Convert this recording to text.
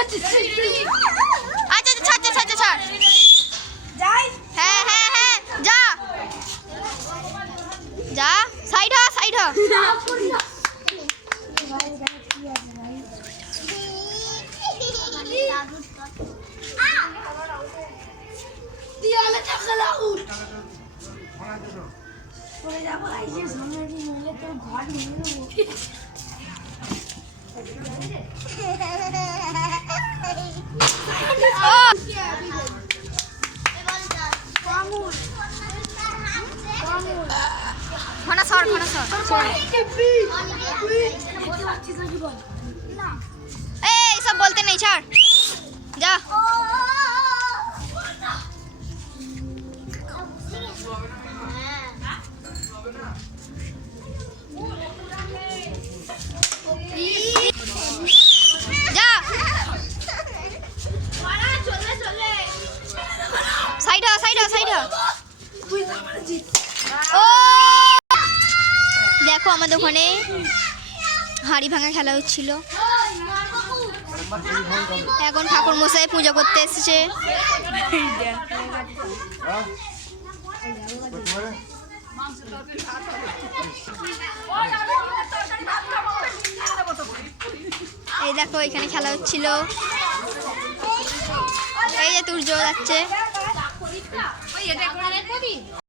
আচ্ছা ছাড় হ্যাঁ যা যা সাইড হ ঘনা সর এই সব বলতে নেই ছাড় যা সাইড ও দেখো আমাদের ওখানে হাঁড়ি ভাঙা খেলা হচ্ছিল। এখন ঠাকুর মশাই পূজা করতে এসেছে। এই দেখো এখানে খেলা হচ্ছিল। এই যে তুর্য যাচ্ছে।